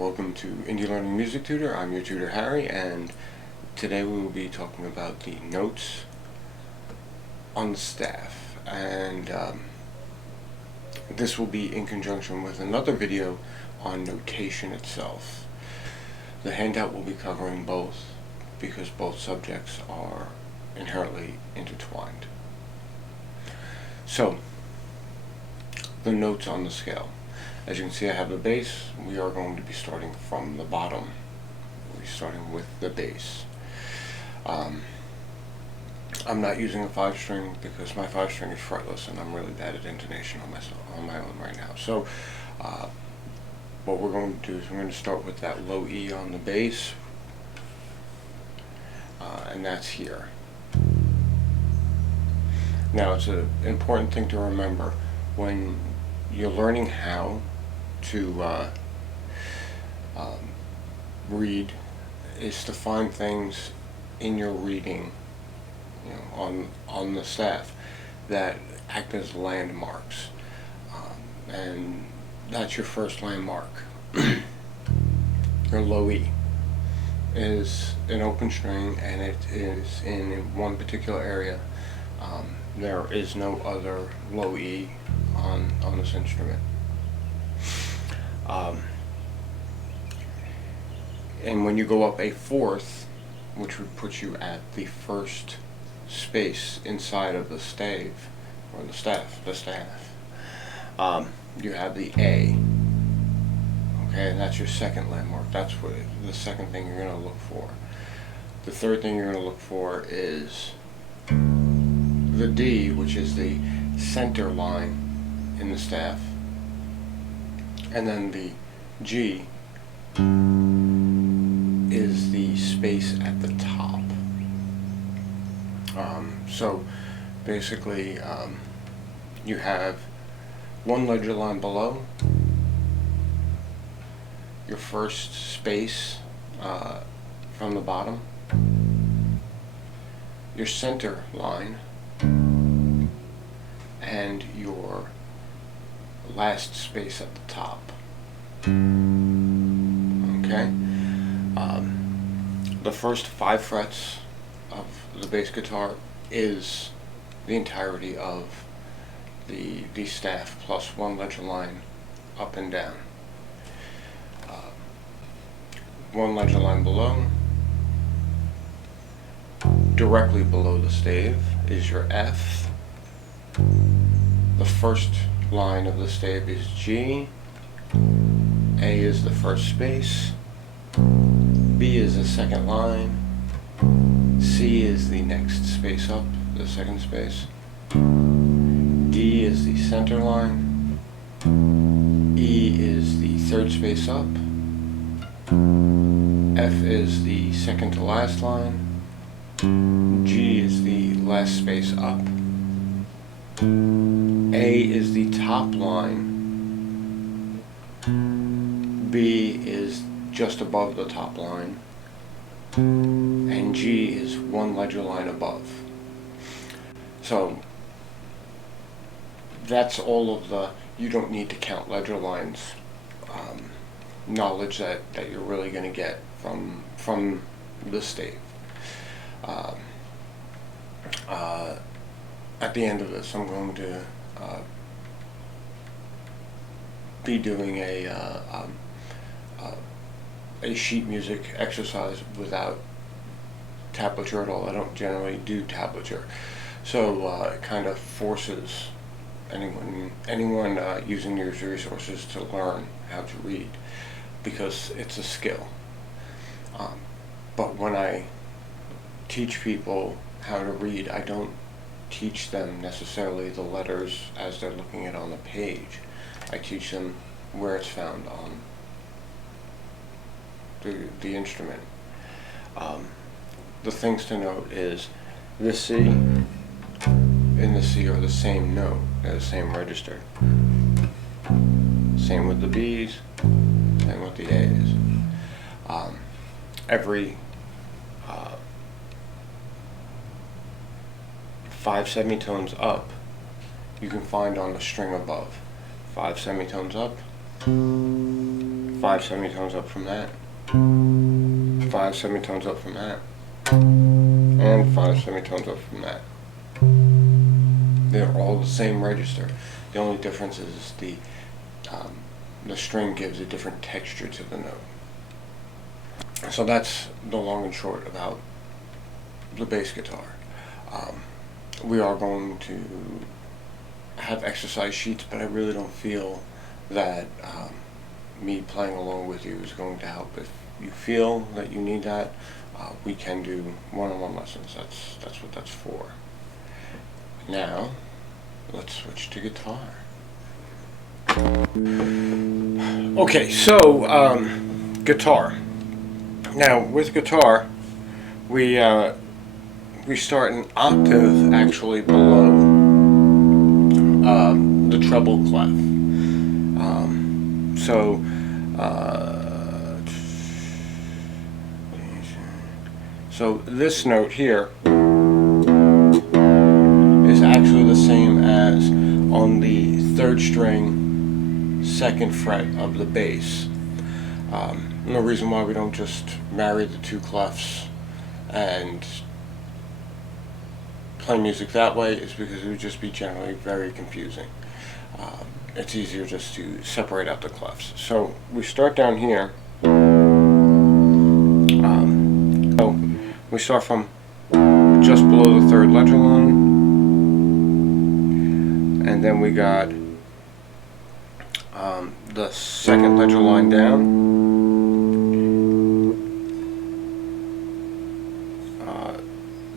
welcome to Indie Learning Music Tutor. I'm your tutor Harry, and today we will be talking about the notes on the staff, and this will be in conjunction with another video on notation itself. The handout will be covering both because both subjects are inherently intertwined. So, the notes on the scale. As you can see, I have the bass. We are going to be starting from the bottom. We'll be starting with the bass. I'm not using a 5-string because my 5-string is fretless and I'm really bad at intonation on my own right now. So what we're going to do is we're going to start with that low E on the bass, and that's here. Now, it's an important thing to remember when you're learning how to read, is to find things in your reading, on the staff that act as landmarks, and that's your first landmark. Your low E is an open string, and it is in one particular area. There is no other low E on this instrument. And when you go up a fourth, which would put you at the first space inside of the stave, or the staff, you have the A. Okay, and that's your second landmark. That's what the second thing you're going to look for. The third thing you're going to look for is the D, which is the center line in the staff, and then the G is the space at the top. So basically, you have one ledger line below your first space from the bottom, your center line, and your last space at the top. Okay? The first 5 frets of the bass guitar is the entirety of the staff plus one ledger line up and down. One ledger line below, directly below the stave, is your F. The first line of the stave is G. A is the first space. B is the second line. C is the next space up, the second space. D is the center line. E is the third space up. F is the second to last line. G is the last space up. A is the top line. B is just above the top line. And G is one ledger line above. So that's all of the, you don't need to count ledger lines, knowledge that you're really going to get from the stave. At the end of this, I'm going to be doing a sheet music exercise without tablature at all. I don't generally do tablature, so it kind of forces anyone using these resources to learn how to read, because it's a skill. But when I teach people how to read, I don't teach them necessarily the letters as they're looking at on the page. I teach them where it's found on the instrument. The things to note is the C and the C are the same note, they're the same register. Same with the B's, same with the A's. Every 5 semitones up, you can find on the string above. 5 semitones up, 5 semitones up from that, 5 semitones up from that, and 5 semitones up from that. They're all the same register. The only difference is the string gives a different texture to the note. So that's the long and short about the bass guitar. We are going to have exercise sheets, but I really don't feel that me playing along with you is going to help. If you feel that you need that, we can do one-on-one lessons. That's what that's for. Now, let's switch to guitar. Okay, so guitar. Now, with guitar, we start an octave actually below the treble clef. So this note here is actually the same as on the 3rd string, 2nd fret of the bass. No reason why we don't just marry the 2 clefs and play music that way is because it would just be generally very confusing. It's easier just to separate out the clefs. So we start down here. So we start from just below the 3rd ledger line, and then we got the 2nd ledger line down,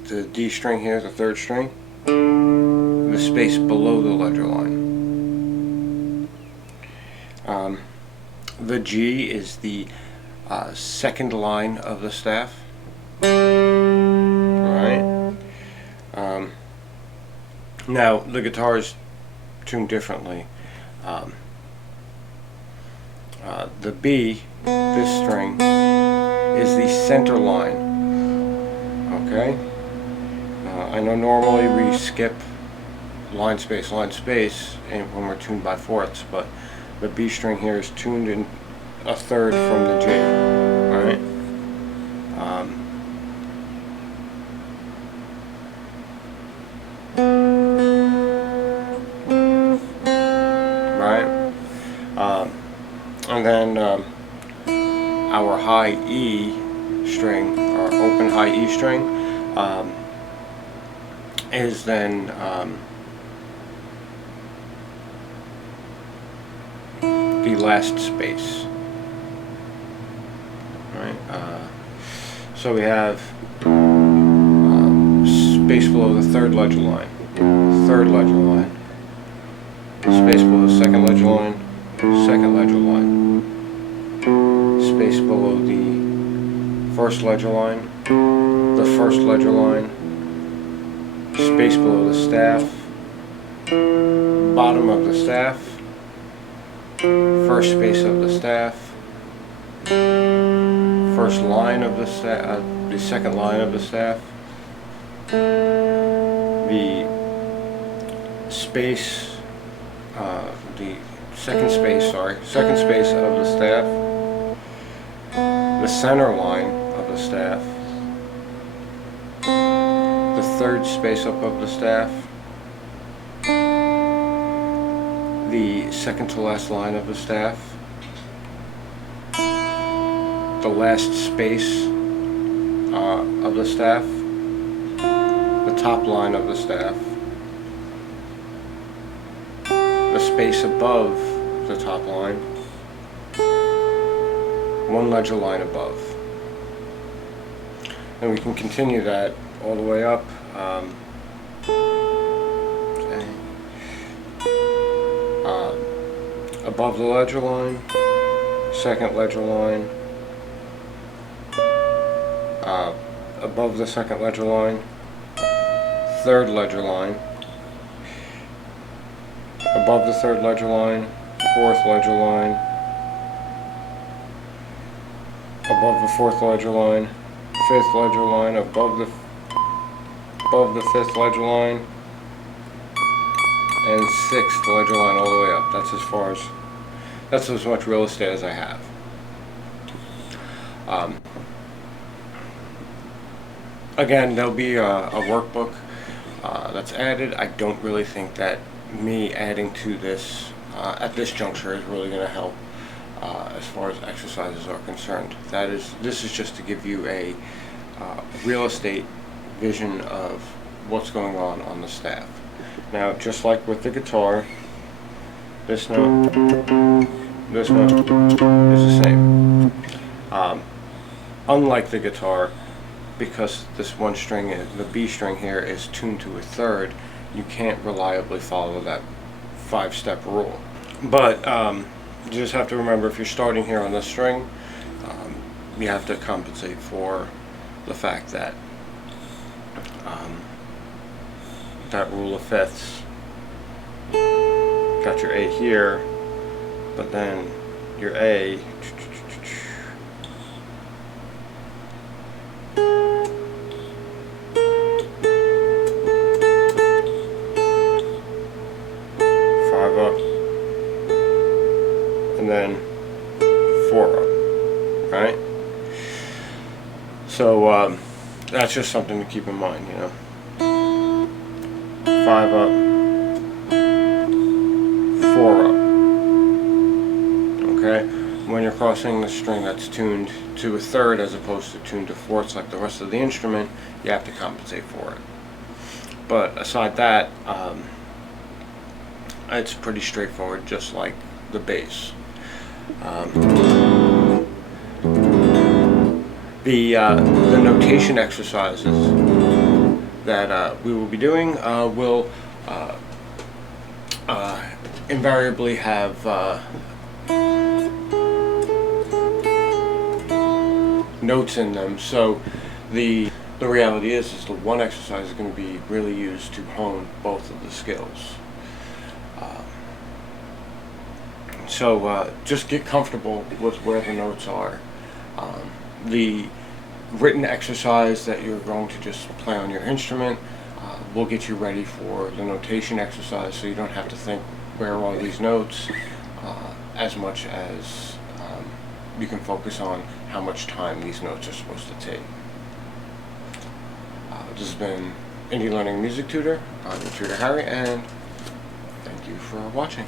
the D string here, the 3rd string, the space below the ledger line. The G is the 2nd line of the staff. Alright. Now, the guitar is tuned differently. The B, this string, is the center line. Okay? I know normally we skip line space, and when we're tuned by fourths, but the B string here is tuned in a 3rd from the G. Alright? And then our high E string, our open high E string, is then the last space. Right? So we have space below the 3rd ledger line, 3rd ledger line, space below the 2nd ledger line, 2nd ledger line, space below the 1st ledger line, the 1st ledger line, space below the staff, bottom of the staff, 1st space of the staff, 1st line of the staff, the 2nd line of the staff, the space, the 2nd space, 2nd space of the staff, the center line of the staff, the 3rd space up of the staff, the 2nd to last line of the staff, the last space of the staff, the top line of the staff, the space above the top line, 1 ledger line above. And we can continue that all the way up. Above the ledger line, 2nd ledger line, above the 2nd ledger line, 3rd ledger line, above the 3rd ledger line, 4th ledger line, above the 4th ledger line, 5th ledger line, above the 5th ledger line, and 6th ledger line all the way up. That's as much real estate as I have. Again, there'll be a workbook that's added. I don't really think that me adding to this at this juncture is really going to help as far as exercises are concerned. This is just to give you a real estate vision of what's going on the staff. Now, just like with the guitar, this note is the same. Unlike the guitar, because this one string, the B string here, is tuned to a third, you can't reliably follow that 5-step rule. But you just have to remember, if you're starting here on this string, you have to compensate for the fact that that rule of fifths, got your A here, but then your A up, and then 4 up, right? So that's just something to keep in mind, you know. 5 up, 4 up. Okay? When you're crossing the string that's tuned to a third as opposed to tuned to fourths like the rest of the instrument, you have to compensate for it. But aside that, it's pretty straightforward, just like the bass. The notation exercises that we will be doing will invariably have notes in them. So the reality is the one exercise is going to be really used to hone both of the skills. So just get comfortable with where the notes are. The written exercise that you're going to just play on your instrument will get you ready for the notation exercise, so you don't have to think where are all these notes as much as you can focus on how much time these notes are supposed to take. This has been Indie Learning Music Tutor. I'm your tutor Harry, and thank you for watching.